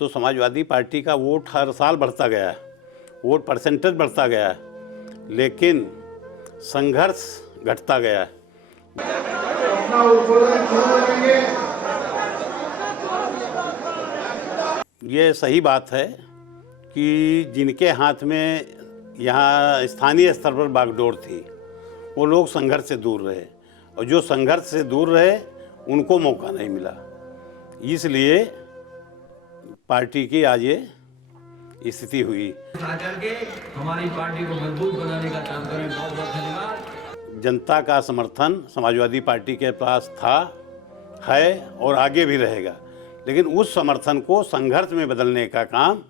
तो समाजवादी पार्टी का वोट हर साल बढ़ता गया है, वोट परसेंटेज बढ़ता गया है, लेकिन संघर्ष घटता गया है। ये सही बात है कि जिनके हाथ में यहाँ स्थानीय स्तर पर बागडोर थी, वो लोग संघर्ष से दूर रहे, और जो संघर्ष से दूर रहे उनको मौका नहीं मिला। इसलिए पार्टी की आज ये स्थिति हुई। करके हमारी पार्टी को मजबूत बनाने का काम करें। बहुत बहुत धन्यवाद। जनता का समर्थन समाजवादी पार्टी के पास था, है और आगे भी रहेगा, लेकिन उस समर्थन को संघर्ष में बदलने का काम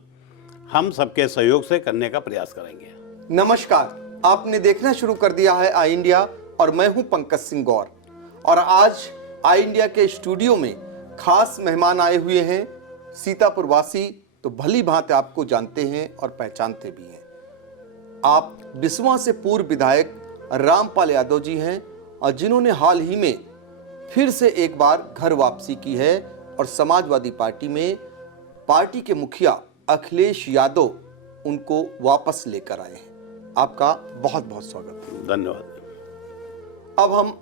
हम सबके सहयोग से करने का प्रयास करेंगे। नमस्कार, आपने देखना शुरू कर दिया है आई इंडिया और मैं हूं पंकज सिंह गौर। और आज आई इंडिया के स्टूडियो में खास मेहमान आए हुए हैं। सीतापुर वासी तो भली भांति आपको जानते हैं और पहचानते भी हैं। आप बिस्वा से पूर्व विधायक रामपाल यादव जी हैं, और जिन्होंने हाल ही में फिर से एक बार घर वापसी की है और समाजवादी पार्टी में पार्टी के मुखिया अखिलेश यादव उनको वापस लेकर आए हैं। आपका बहुत बहुत स्वागत है। धन्यवाद। अब हम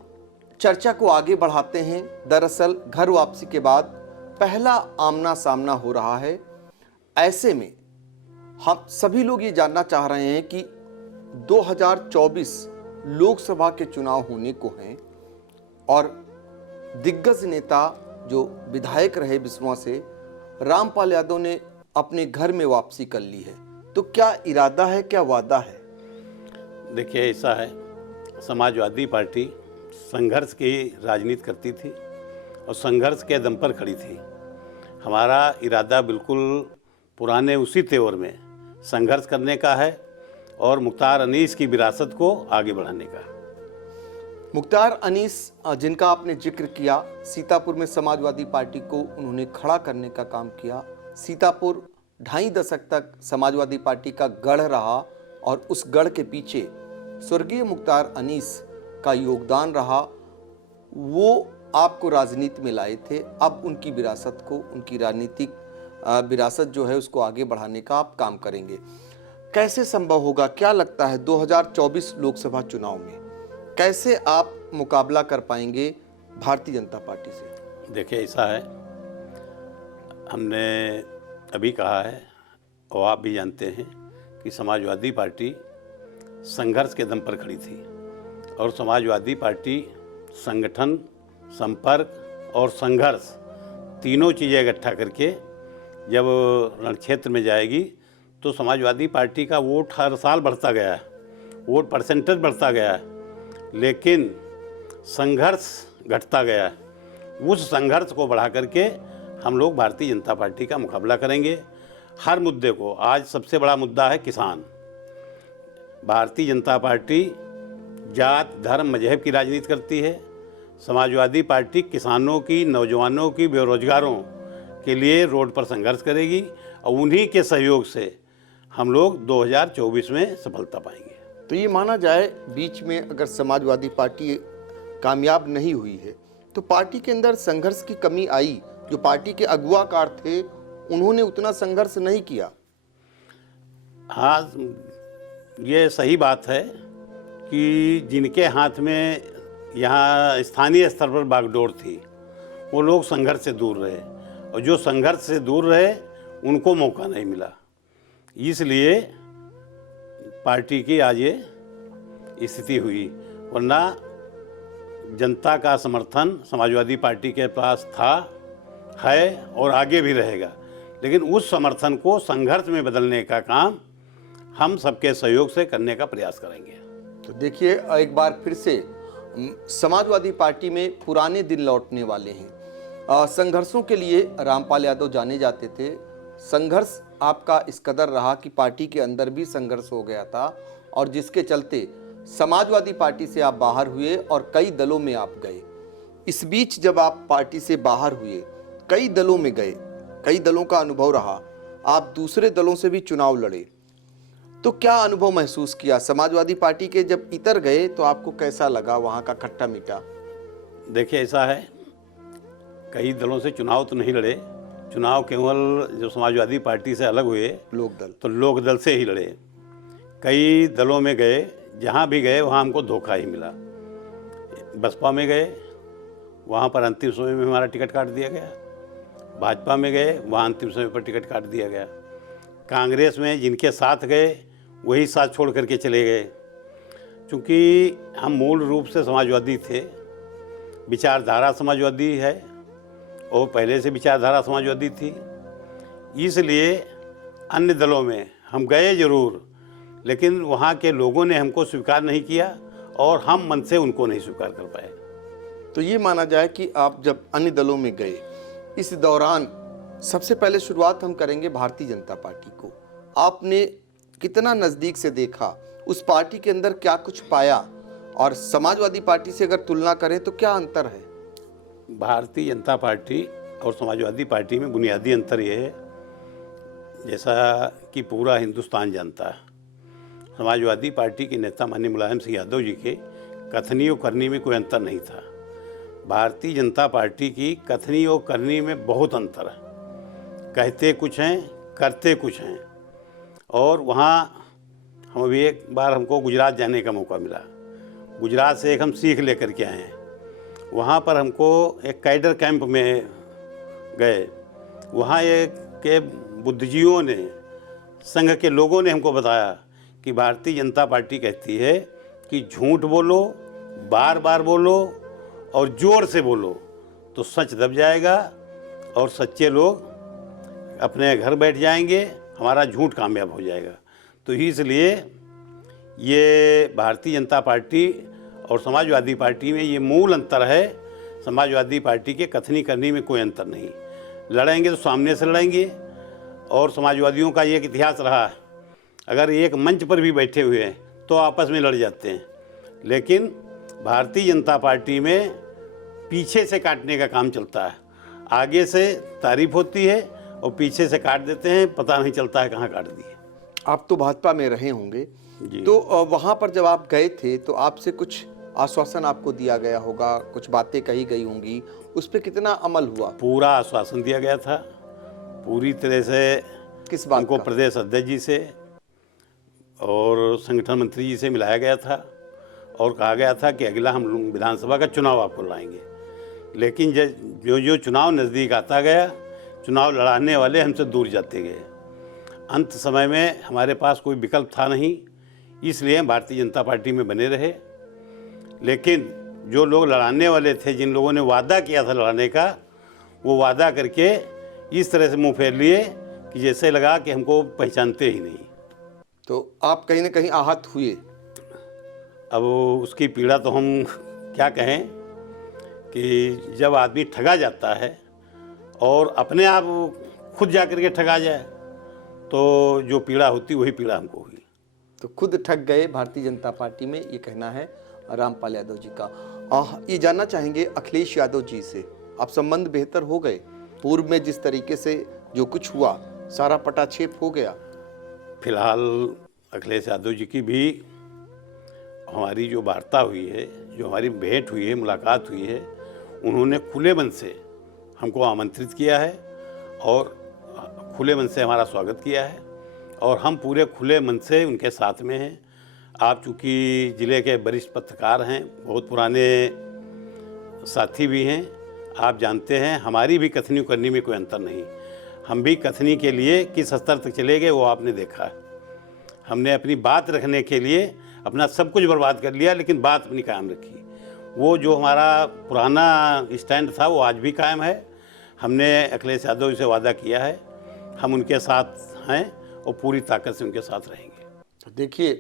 चर्चा को आगे बढ़ाते हैं। दरअसल घर वापसी के बाद पहला आमना सामना हो रहा है। ऐसे में हम सभी लोग ये जानना चाह रहे हैं कि 2024 लोकसभा के चुनाव होने को हैं और दिग्गज नेता जो विधायक रहे बिस्वा से रामपाल यादव ने अपने घर में वापसी कर ली है, तो क्या इरादा है, क्या वादा है? देखिए, ऐसा है, समाजवादी पार्टी संघर्ष की राजनीति करती थी और संघर्ष के दम पर खड़ी थी। हमारा इरादा बिल्कुल पुराने उसी तेवर में संघर्ष करने का है और मुख्तार अनीस की विरासत को आगे बढ़ाने का। मुख्तार अनीस, जिनका आपने जिक्र किया, सीतापुर में समाजवादी पार्टी को उन्होंने खड़ा करने का काम किया। सीतापुर 2.5 दशक तक समाजवादी पार्टी का गढ़ रहा और उस गढ़ के पीछे स्वर्गीय मुख्तार अनीस का योगदान रहा। वो आपको राजनीति में लाए थे। अब उनकी विरासत को, उनकी राजनीतिक विरासत जो है उसको आगे बढ़ाने का आप काम करेंगे। कैसे संभव होगा, क्या लगता है 2024 लोकसभा चुनाव में कैसे आप मुकाबला कर पाएंगे भारतीय जनता पार्टी से? देखिए, ऐसा है, हमने अभी कहा है और आप भी जानते हैं कि समाजवादी पार्टी संघर्ष के दम पर खड़ी थी और समाजवादी पार्टी संगठन, संपर्क और संघर्ष तीनों चीज़ें इकट्ठा करके जब रणक्षेत्र में जाएगी तो समाजवादी पार्टी का वोट हर साल बढ़ता गया है, वोट परसेंटेज बढ़ता गया है, लेकिन संघर्ष घटता गया है। उस संघर्ष को बढ़ा करके हम लोग भारतीय जनता पार्टी का मुकाबला करेंगे हर मुद्दे को। आज सबसे बड़ा मुद्दा है किसान। भारतीय जनता पार्टी जात, धर्म, मजहब की राजनीति करती है। समाजवादी पार्टी किसानों की, नौजवानों की, बेरोजगारों के लिए रोड पर संघर्ष करेगी और उन्हीं के सहयोग से हम लोग 2024 में सफलता पाएंगे। तो ये माना जाए, बीच में अगर समाजवादी पार्टी कामयाब नहीं हुई है तो पार्टी के अंदर संघर्ष की कमी आई। जो पार्टी के अगुवाकार थे उन्होंने उतना संघर्ष नहीं किया। हाँ, ये सही बात है कि जिनके हाथ में यहाँ स्थानीय स्तर पर बागडोर थी, वो लोग संघर्ष से दूर रहे, और जो संघर्ष से दूर रहे उनको मौका नहीं मिला। इसलिए पार्टी की आज ये स्थिति हुई, वरना जनता का समर्थन समाजवादी पार्टी के पास था, है और आगे भी रहेगा, लेकिन उस समर्थन को संघर्ष में बदलने का काम हम सबके सहयोग से करने का प्रयास करेंगे। तो देखिए, एक बार फिर से समाजवादी पार्टी में पुराने दिन लौटने वाले हैं। संघर्षों के लिए रामपाल यादव जाने जाते थे। संघर्ष आपका इस कदर रहा कि पार्टी के अंदर भी संघर्ष हो गया था, और जिसके चलते समाजवादी पार्टी से आप बाहर हुए और कई दलों में आप गए। इस बीच जब आप पार्टी से बाहर हुए, कई दलों में गए, कई दलों का अनुभव रहा, आप दूसरे दलों से भी चुनाव लड़े, तो क्या अनुभव महसूस किया? समाजवादी पार्टी के जब इतर गए तो आपको कैसा लगा, वहाँ का खट्टा मीठा? देखिए, ऐसा है, कई दलों से चुनाव तो नहीं लड़े, चुनाव केवल जो समाजवादी पार्टी से अलग हुए लोकदल। तो लोकदल से ही लड़े। कई दलों में गए, जहाँ भी गए वहाँ हमको धोखा ही मिला। बसपा में गए, वहाँ पर अंतिम समय में हमारा टिकट काट दिया गया। भाजपा में गए, वहाँ अंतिम समय पर टिकट काट दिया गया। कांग्रेस में जिनके साथ गए वही साथ छोड़ करके चले गए। चूँकि हम मूल रूप से समाजवादी थे, विचारधारा समाजवादी है और पहले से विचारधारा समाजवादी थी, इसलिए अन्य दलों में हम गए ज़रूर, लेकिन वहाँ के लोगों ने हमको स्वीकार नहीं किया और हम मन से उनको नहीं स्वीकार कर पाए। तो ये माना जाए कि आप जब अन्य दलों में गए, इस दौरान सबसे पहले शुरुआत हम करेंगे भारतीय जनता पार्टी को। आपने कितना नज़दीक से देखा, उस पार्टी के अंदर क्या कुछ पाया, और समाजवादी पार्टी से अगर तुलना करें तो क्या अंतर है? भारतीय जनता पार्टी और समाजवादी पार्टी में बुनियादी अंतर ये है, जैसा कि पूरा हिंदुस्तान जानता है, समाजवादी पार्टी के नेता माननीय मुलायम सिंह यादव जी के कथनी और करनी में कोई अंतर नहीं था। भारतीय जनता पार्टी की कथनी और करनी में बहुत अंतर है। कहते कुछ हैं, करते कुछ हैं। और वहाँ हम अभी एक बार हमको गुजरात जाने का मौका मिला। गुजरात से एक हम सीख लेकर के आए हैं। वहाँ पर हमको एक कैडर कैंप में गए। वहाँ एक के बुद्धिजीवियों ने, संघ के लोगों ने हमको बताया कि भारतीय जनता पार्टी कहती है कि झूठ बोलो, बार बार बोलो और ज़ोर से बोलो तो सच दब जाएगा और सच्चे लोग अपने घर बैठ जाएंगे, हमारा झूठ कामयाब हो जाएगा। तो इसलिए ये भारतीय जनता पार्टी और समाजवादी पार्टी में ये मूल अंतर है। समाजवादी पार्टी के कथनी करनी में कोई अंतर नहीं। लड़ेंगे तो सामने से लड़ेंगे, और समाजवादियों का ये एक इतिहास रहा है, अगर एक मंच पर भी बैठे हुए हैं तो आपस में लड़ जाते हैं। लेकिन भारतीय जनता पार्टी में पीछे से काटने का काम चलता है। आगे से तारीफ होती है और पीछे से काट देते हैं, पता नहीं चलता है कहाँ काट दिए। आप तो भाजपा में रहे होंगे जी। तो वहाँ पर जब आप गए थे तो आपसे कुछ आश्वासन आपको दिया गया होगा, कुछ बातें कही गई होंगी, उस पर कितना अमल हुआ? पूरा आश्वासन दिया गया था, पूरी तरह से। किस बात हमको का? प्रदेश अध्यक्ष जी से और संगठन मंत्री जी से मिलाया गया था और कहा गया था कि अगला हम विधानसभा का चुनाव आपको लाएंगे। लेकिन जो जो चुनाव नज़दीक आता गया, चुनाव लड़ाने वाले हमसे दूर जाते गए। अंत समय में हमारे पास कोई विकल्प था नहीं, इसलिए हम भारतीय जनता पार्टी में बने रहे। लेकिन जो लोग लड़ाने वाले थे, जिन लोगों ने वादा किया था लड़ाने का, वो वादा करके इस तरह से मुंह फेर लिए कि जैसे लगा कि हमको पहचानते ही नहीं। तो आप कहीं ना कहीं आहत हुए। अब उसकी पीड़ा तो हम क्या कहें कि जब आदमी ठगा जाता है और अपने आप खुद जा कर के ठगा जाए तो जो पीड़ा होती वही पीड़ा हमको हुई। तो खुद ठग गए भारतीय जनता पार्टी में, ये कहना है रामपाल यादव जी का। ये जानना चाहेंगे अखिलेश यादव जी से, आप संबंध बेहतर हो गए? पूर्व में जिस तरीके से जो कुछ हुआ सारा पटाक्षेप हो गया? फिलहाल अखिलेश यादव जी की भी हमारी जो वार्ता हुई है, जो हमारी भेंट हुई है, मुलाकात हुई है, उन्होंने खुले मन से हमको आमंत्रित किया है और खुले मन से हमारा स्वागत किया है और हम पूरे खुले मन से उनके साथ में हैं। आप चूँकि ज़िले के वरिष्ठ पत्रकार हैं, बहुत पुराने साथी भी हैं, आप जानते हैं हमारी भी कथनी करनी में कोई अंतर नहीं। हम भी कथनी के लिए किस स्तर तक चले गए वो आपने देखा है। हमने अपनी बात रखने के लिए अपना सब कुछ बर्बाद कर लिया, लेकिन बात अपनी कायम रखी। वो जो हमारा पुराना स्टैंड था वो आज भी कायम है। हमने अखिलेश यादव से वादा किया है, हम उनके साथ हैं और पूरी ताकत से उनके साथ रहेंगे। तो देखिए,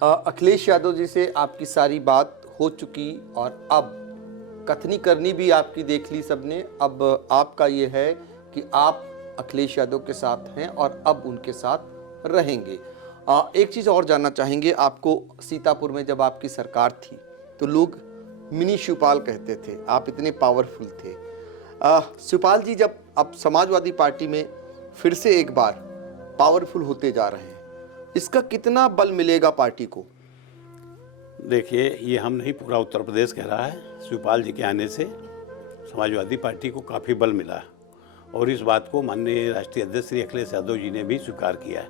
अखिलेश यादव जी से आपकी सारी बात हो चुकी और अब कथनी करनी भी आपकी देख ली सबने। अब आपका ये है कि आप अखिलेश यादव के साथ हैं और अब उनके साथ रहेंगे। एक चीज़ और जानना चाहेंगे, आपको सीतापुर में जब आपकी सरकार थी तो लोग मिनी शिवपाल कहते थे, आप इतने पावरफुल थे। शिवपाल जी जब अब समाजवादी पार्टी में फिर से एक बार पावरफुल होते जा रहे हैं, इसका कितना बल मिलेगा पार्टी को? देखिए, ये हम नहीं, पूरा उत्तर प्रदेश कह रहा है। शिवपाल जी के आने से समाजवादी पार्टी को काफ़ी बल मिला है और इस बात को माननीय राष्ट्रीय अध्यक्ष श्री अखिलेश यादव जी ने भी स्वीकार किया है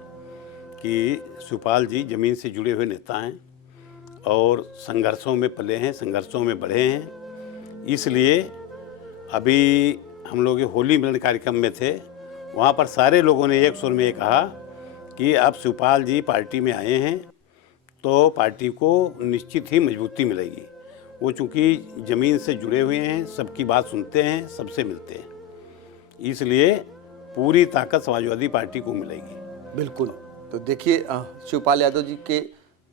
कि शिवपाल जी ज़मीन से जुड़े हुए नेता हैं और संघर्षों में पले हैं, संघर्षों में बढ़े हैं। इसलिए अभी हम लोग होली मिलन कार्यक्रम में थे, वहाँ पर सारे लोगों ने एक सुर में ये कहा कि अब शिवपाल जी पार्टी में आए हैं तो पार्टी को निश्चित ही मजबूती मिलेगी। वो चूँकि ज़मीन से जुड़े हुए हैं, सबकी बात सुनते हैं, सबसे मिलते हैं, इसलिए पूरी ताकत समाजवादी पार्टी को मिलेगी। बिल्कुल। तो देखिए शिवपाल यादव जी के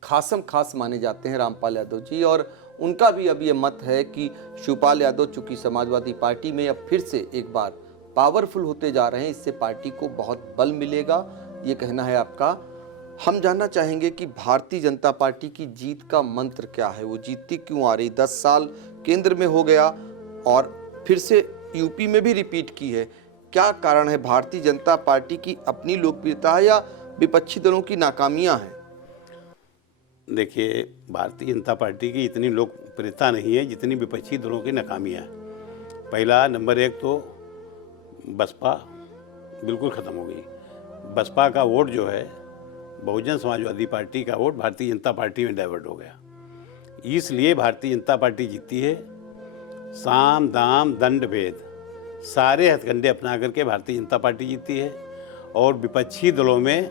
खासम खास माने जाते हैं रामपाल यादव जी, और उनका भी अब ये मत है कि शिवपाल यादव चूँकि समाजवादी पार्टी में अब फिर से एक बार पावरफुल होते जा रहे हैं, इससे पार्टी को बहुत बल मिलेगा, ये कहना है आपका। हम जानना चाहेंगे कि भारतीय जनता पार्टी की जीत का मंत्र क्या है, वो जीतती क्यों आ रही? 10 साल केंद्र में हो गया और फिर से यूपी में भी रिपीट की है। क्या कारण है? भारतीय जनता पार्टी की अपनी लोकप्रियता है या विपक्षी दलों की नाकामियां हैं? देखिए, भारतीय जनता पार्टी की इतनी लोकप्रियता नहीं है जितनी विपक्षी दलों की नाकामियां हैं। पहला नंबर 1 तो बसपा बिल्कुल ख़त्म हो गई। बसपा का वोट जो है, बहुजन समाजवादी पार्टी का वोट भारतीय जनता पार्टी में डाइवर्ट हो गया, इसलिए भारतीय जनता पार्टी जीती है। साम दाम दंड भेद सारे हथकंडे अपना करके भारतीय जनता पार्टी जीती है। और विपक्षी दलों में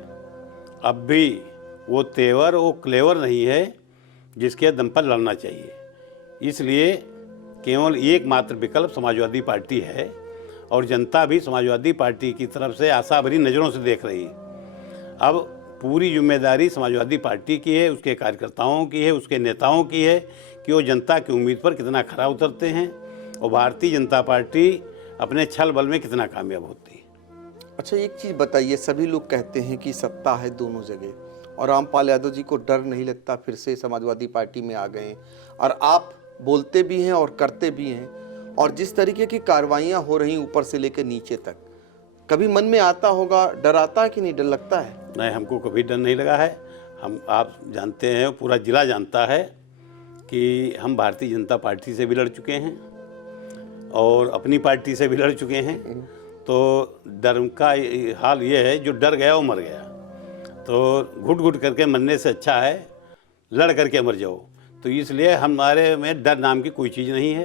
अब भी वो तेवर, वो क्लेवर नहीं है जिसके दम पर लड़ना चाहिए। इसलिए केवल एकमात्र विकल्प समाजवादी पार्टी है और जनता भी समाजवादी पार्टी की तरफ से आशा भरी नज़रों से देख रही है। अब पूरी जिम्मेदारी समाजवादी पार्टी की है, उसके कार्यकर्ताओं की है, उसके नेताओं की है कि वो जनता की उम्मीद पर कितना खरा उतरते हैं और भारतीय जनता पार्टी अपने छल बल में कितना कामयाब होती है। अच्छा, एक चीज़ बताइए, सभी लोग कहते हैं कि सत्ता है दोनों जगह और रामपाल यादव जी को डर नहीं लगता फिर से समाजवादी पार्टी में आ गए, और आप बोलते भी हैं और करते भी हैं, और जिस तरीके की कार्रवाइयाँ हो रही ऊपर से लेकर नीचे तक, कभी मन में आता होगा, डर आता है कि नहीं, डर लगता है? नहीं, हमको कभी डर नहीं लगा है। आप जानते हैं, पूरा ज़िला जानता है कि हम भारतीय जनता पार्टी से भी लड़ चुके हैं और अपनी पार्टी से भी लड़ चुके हैं। तो डर का हाल ये है, जो डर गया वो मर गया। तो घुट घुट करके मरने से अच्छा है लड़ करके मर जाओ। तो इसलिए हमारे में डर नाम की कोई चीज़ नहीं है।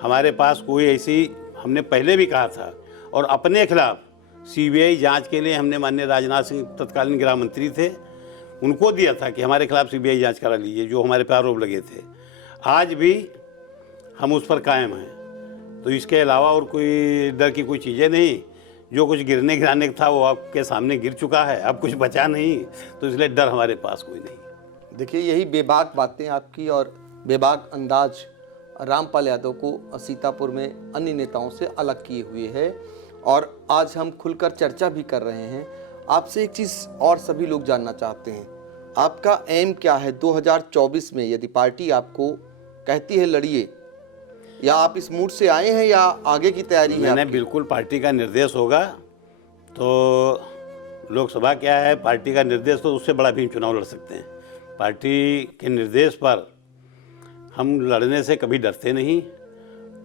हमारे पास कोई ऐसी, हमने पहले भी कहा था, और अपने खिलाफ सीबीआई जांच के लिए हमने माननीय राजनाथ सिंह तत्कालीन गृह मंत्री थे, उनको दिया था कि हमारे खिलाफ सीबीआई जांच करा लीजिए जो हमारे पे आरोप लगे थे। आज भी हम उस पर कायम हैं। तो इसके अलावा और कोई डर की कोई चीज़ें नहीं। जो कुछ गिरने गिराने का था वो आपके सामने गिर चुका है, अब कुछ बचा नहीं, तो इसलिए डर हमारे पास कोई नहीं। देखिए, यही बेबाक बातें आपकी और बेबाक अंदाज रामपाल यादव को सीतापुर में अन्य नेताओं से अलग किए हुए है, और आज हम खुलकर चर्चा भी कर रहे हैं। आपसे एक चीज़ और सभी लोग जानना चाहते हैं, आपका एम क्या है 2024 में? यदि पार्टी आपको कहती है लड़िए, या आप इस मूड से आए हैं या आगे की तैयारी है? मैंने बिल्कुल, पार्टी का निर्देश होगा तो लोकसभा क्या है, पार्टी का निर्देश तो उससे बड़ा भी चुनाव लड़ सकते हैं। पार्टी के निर्देश पर हम लड़ने से कभी डरते नहीं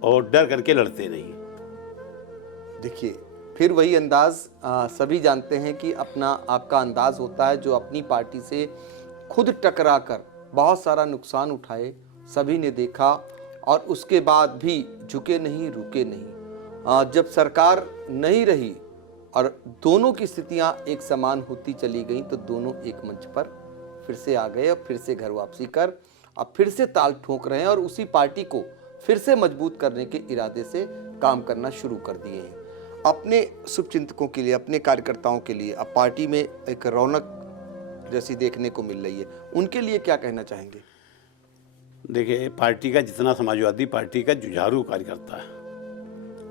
और डर करके लड़ते नहीं। देखिए, फिर वही अंदाज सभी जानते हैं कि अपना आपका अंदाज होता है जो अपनी पार्टी से खुद टकरा कर बहुत सारा नुकसान उठाए, सभी ने देखा, और उसके बाद भी झुके नहीं, रुके नहीं। जब सरकार नहीं रही और दोनों की स्थितियां एक समान होती चली गई, तो दोनों एक मंच पर फिर से आ गए और फिर से घर वापसी कर अब फिर से ताल ठोक रहे हैं और उसी पार्टी को फिर से मजबूत करने के इरादे से काम करना शुरू कर दिए हैं। अपने शुभचिंतकों के लिए, अपने कार्यकर्ताओं के लिए अब पार्टी में एक रौनक जैसी देखने को मिल रही है, उनके लिए क्या कहना चाहेंगे? देखिए, पार्टी का जितना समाजवादी पार्टी का जुझारू कार्यकर्ता है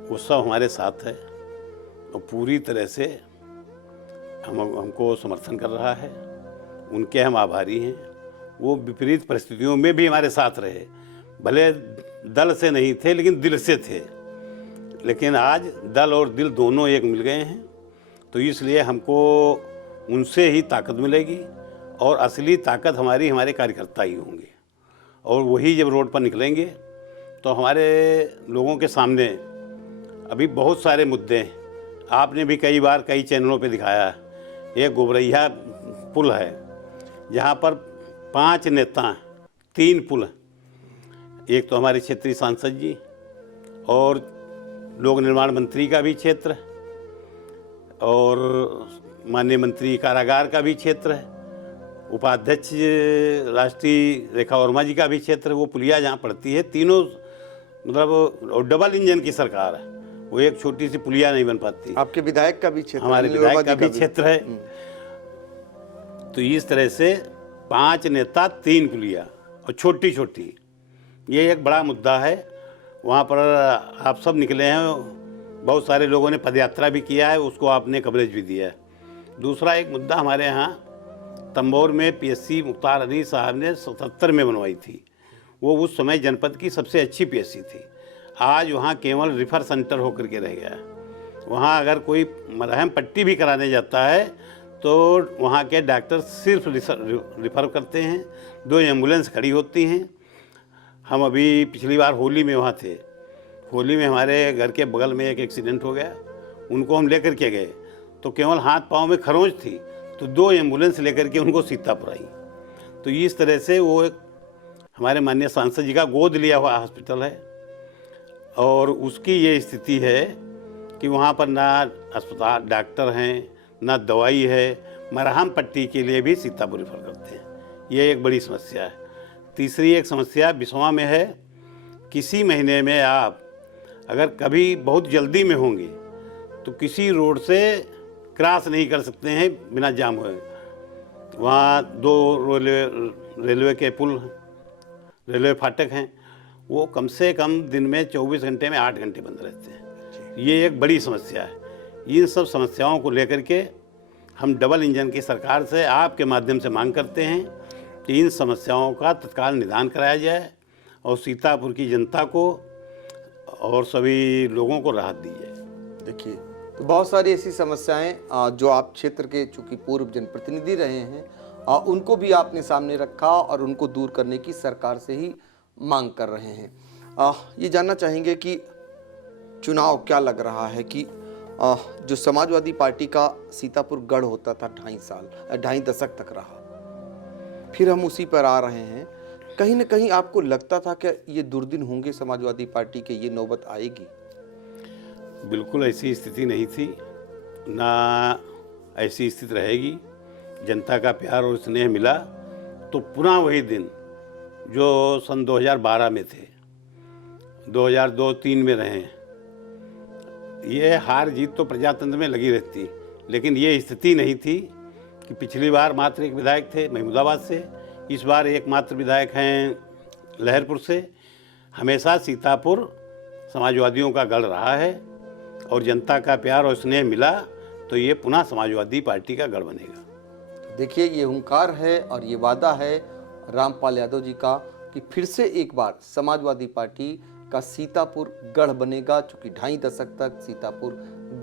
वो सब हमारे साथ है और पूरी तरह से हमको समर्थन कर रहा है। उनके हम आभारी हैं। वो विपरीत परिस्थितियों में भी हमारे साथ रहे, भले दल से नहीं थे लेकिन दिल से थे। लेकिन आज दल और दिल दोनों एक मिल गए हैं, तो इसलिए हमको उनसे ही ताकत मिलेगी और असली ताकत हमारे कार्यकर्ता ही होंगे। और वही जब रोड पर निकलेंगे तो हमारे लोगों के सामने अभी बहुत सारे मुद्दे हैं आपने भी कई बार कई चैनलों पे दिखाया है, एक गोबरैया पुल है जहाँ पर 5 नेता, 3 पुल हैं। एक तो हमारे क्षेत्रीय सांसद जी और लोक निर्माण मंत्री का भी क्षेत्र है और माननीय मंत्री कारागार का भी क्षेत्र है, उपाध्यक्ष राष्ट्रीय रेखा वर्मा जी का भी क्षेत्र है। वो पुलिया जहाँ पड़ती है, तीनों मतलब डबल इंजन की सरकार है, वो एक छोटी सी पुलिया नहीं बन पाती। आपके विधायक का भी क्षेत्र, हमारे विधायक का भी क्षेत्र है। तो इस तरह से 5 नेता, 3 पुलिया और छोटी छोटी, ये एक बड़ा मुद्दा है। वहाँ पर आप सब निकले हैं, बहुत सारे लोगों ने पदयात्रा भी किया है, उसको आपने कवरेज भी दिया है। दूसरा एक मुद्दा हमारे यहाँ तंबोर में पीएससी मुख्तार अनीस साहब ने 77 में बनवाई थी। वो उस समय जनपद की सबसे अच्छी पीएससी थी। आज वहाँ केवल रिफ़र सेंटर होकर के रह गया है। वहाँ अगर कोई मरहम पट्टी भी कराने जाता है तो वहाँ के डॉक्टर सिर्फ रिफ़र करते हैं। 2 एम्बुलेंस खड़ी होती हैं। हम अभी पिछली बार होली में वहाँ थे। होली में हमारे घर के बगल में एक एक्सीडेंट हो गया, उनको हम लेकर के गए तो केवल हाथ पाँव में खरोंच थी, तो 2 एम्बुलेंस लेकर के उनको सीतापुर आई। तो इस तरह से वो एक हमारे माननीय सांसद जी का गोद लिया हुआ हॉस्पिटल है और उसकी ये स्थिति है कि वहाँ पर ना अस्पताल डॉक्टर हैं, ना दवाई है, मरहम पट्टी के लिए भी सीतापुर रेफर करते हैं। ये एक बड़ी समस्या है। तीसरी एक समस्या बिसवा में है। किसी महीने में आप अगर कभी बहुत जल्दी में होंगे तो किसी रोड से क्रॉस नहीं कर सकते हैं बिना जाम हुए। वहाँ 2 रेलवे के पुल, रेलवे फाटक हैं, वो कम से कम दिन में 24 घंटे में 8 घंटे बंद रहते हैं। ये एक बड़ी समस्या है। इन सब समस्याओं को लेकर के हम डबल इंजन की सरकार से आपके माध्यम से मांग करते हैं कि इन समस्याओं का तत्काल निदान कराया जाए और सीतापुर की जनता को और सभी लोगों को राहत दी जाए। देखिए, तो बहुत सारी ऐसी समस्याएं जो आप क्षेत्र के चूँकि पूर्व जनप्रतिनिधि रहे हैं उनको भी आपने सामने रखा और उनको दूर करने की सरकार से ही मांग कर रहे हैं। ये जानना चाहेंगे कि चुनाव क्या लग रहा है कि जो समाजवादी पार्टी का सीतापुर गढ़ होता था 2.5 दशक तक रहा, फिर हम उसी पर आ रहे हैं। कहीं ना कहीं आपको लगता था कि ये दुर्दिन होंगे समाजवादी पार्टी के, ये नौबत आएगी? बिल्कुल ऐसी स्थिति नहीं थी, ना ऐसी स्थिति रहेगी। जनता का प्यार और स्नेह मिला तो पुनः वही दिन जो सन 2012 में थे, 2002-3 में रहे। ये हार जीत तो प्रजातंत्र में लगी रहती, लेकिन ये स्थिति नहीं थी कि पिछली बार मात्र एक विधायक थे महमूदाबाद से, इस बार एकमात्र विधायक हैं लहरपुर से। हमेशा सीतापुर समाजवादियों का गढ़ रहा है और जनता का प्यार और स्नेह मिला तो ये पुनः समाजवादी पार्टी का गढ़ बनेगा। देखिए, ये हुंकार है और ये वादा है रामपाल यादव जी का कि फिर से एक बार समाजवादी पार्टी का सीतापुर गढ़ बनेगा, चूँकि 2.5 दशक तक सीतापुर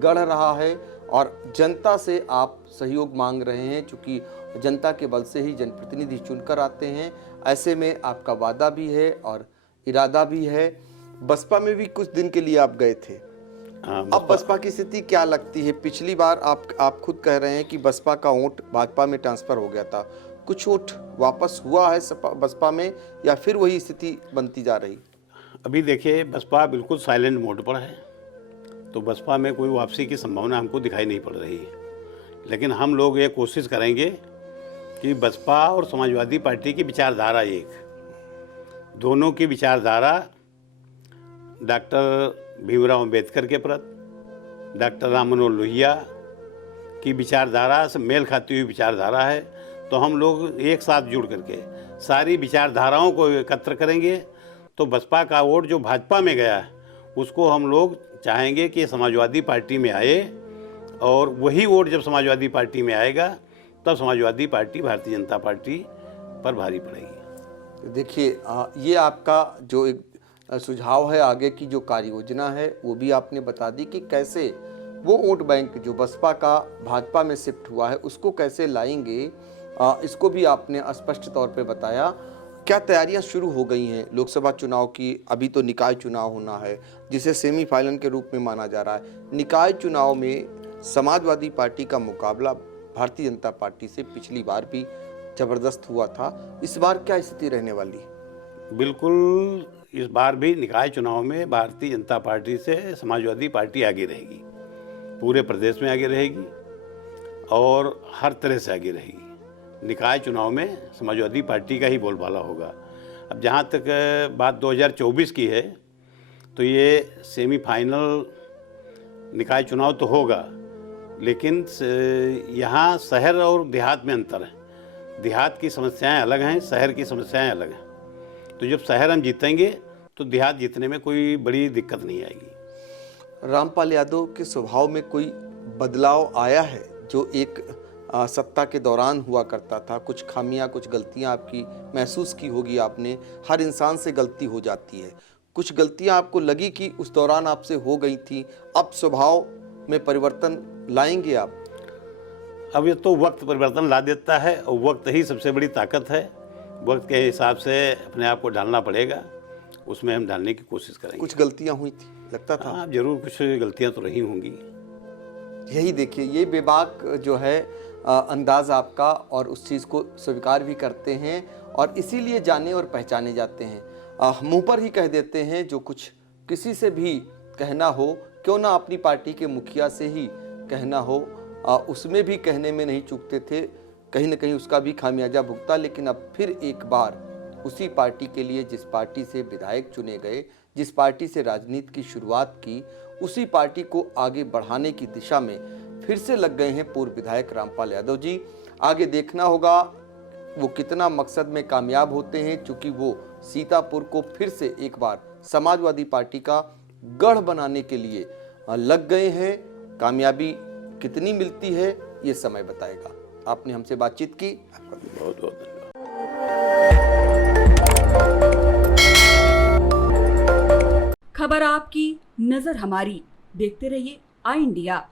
गढ़ रहा है और जनता से आप सहयोग मांग रहे हैं, चूँकि जनता के बल से ही जनप्रतिनिधि चुनकर आते हैं। ऐसे में आपका वादा भी है और इरादा भी है। बसपा में भी कुछ दिन के लिए आप गए थे। अब बसपा की स्थिति क्या लगती है? पिछली बार आप खुद कह रहे हैं कि बसपा का वोट भाजपा में ट्रांसफर हो गया था, कुछ वोट वापस हुआ है बसपा में या फिर वही स्थिति बनती जा रही? अभी देखिए, बसपा बिल्कुल साइलेंट मोड पर है, तो बसपा में कोई वापसी की संभावना हमको दिखाई नहीं पड़ रही है। लेकिन हम लोग ये कोशिश करेंगे कि बसपा और समाजवादी पार्टी की विचारधारा एक, दोनों की विचारधारा डॉक्टर भीमराव अंबेडकर के प्रति, डॉक्टर राम मनोहर लोहिया की विचारधारा से मेल खाती हुई विचारधारा है। तो हम लोग एक साथ जुड़ करके सारी विचारधाराओं को एकत्र करेंगे तो बसपा का वोट जो भाजपा में गया है उसको हम लोग चाहेंगे कि समाजवादी पार्टी में आए और वही वोट जब समाजवादी पार्टी में आएगा तब समाजवादी पार्टी भारतीय जनता पार्टी पर भारी पड़ेगी। देखिए, ये आपका जो एक सुझाव है, आगे की जो कार्य योजना है वो भी आपने बता दी कि कैसे वो वोट बैंक जो बसपा का भाजपा में शिफ्ट हुआ है उसको कैसे लाएंगे, इसको भी आपने स्पष्ट तौर पे बताया। क्या तैयारियां शुरू हो गई हैं लोकसभा चुनाव की? अभी तो निकाय चुनाव होना है जिसे सेमीफाइनल के रूप में माना जा रहा है। निकाय चुनाव में समाजवादी पार्टी का मुकाबला भारतीय जनता पार्टी से पिछली बार भी जबरदस्त हुआ था। इस बार क्या स्थिति रहने वाली है? बिल्कुल, इस बार भी निकाय चुनाव में भारतीय जनता पार्टी से समाजवादी पार्टी आगे रहेगी, पूरे प्रदेश में आगे रहेगी और हर तरह से आगे रहेगी। निकाय चुनाव में समाजवादी पार्टी का ही बोलबाला होगा। अब जहाँ तक बात 2024 की है, तो ये सेमीफाइनल निकाय चुनाव तो होगा, लेकिन यहाँ शहर और देहात में अंतर है। देहात की समस्याएं अलग हैं, शहर की समस्याएं अलग हैं। तो जब शहर हम जीतेंगे तो देहात जीतने में कोई बड़ी दिक्कत नहीं आएगी। रामपाल यादव के स्वभाव में कोई बदलाव आया है जो एक सत्ता के दौरान हुआ करता था? कुछ खामियां, कुछ गलतियां आपकी महसूस की होगी आपने। हर इंसान से गलती हो जाती है। कुछ गलतियां आपको लगी कि उस दौरान आपसे हो गई थी, अब स्वभाव में परिवर्तन लाएंगे आप? अब ये तो वक्त परिवर्तन ला देता है और वक्त ही सबसे बड़ी ताकत है। वक्त के हिसाब से अपने आप को ढालना पड़ेगा, उसमें हम ढालने की कोशिश करेंगे। कुछ गलतियां हुई थी लगता था? हाँ, जरूर कुछ गलतियां तो रही होंगी। यही देखिए, ये बेबाक जो है अंदाज आपका, और उस चीज़ को स्वीकार भी करते हैं और इसीलिए जाने और पहचाने जाते हैं। मुंह पर ही कह देते हैं जो कुछ किसी से भी कहना हो, क्यों ना अपनी पार्टी के मुखिया से ही कहना हो, उसमें भी कहने में नहीं चूकते थे। कहीं ना कहीं उसका भी खामियाजा भुगता, लेकिन अब फिर एक बार उसी पार्टी के लिए, जिस पार्टी से विधायक चुने गए, जिस पार्टी से राजनीति की शुरुआत की, उसी पार्टी को आगे बढ़ाने की दिशा में फिर से लग गए हैं पूर्व विधायक रामपाल यादव जी। आगे देखना होगा वो कितना मकसद में कामयाब होते हैं, क्योंकि वो सीतापुर को फिर से एक बार समाजवादी पार्टी का गढ़ बनाने के लिए लग गए हैं। कामयाबी कितनी मिलती है ये समय बताएगा। आपने हमसे बातचीत की, आपका बहुत बहुत धन्यवाद। खबर आपकी, नजर हमारी। देखते रहिए आई इंडिया।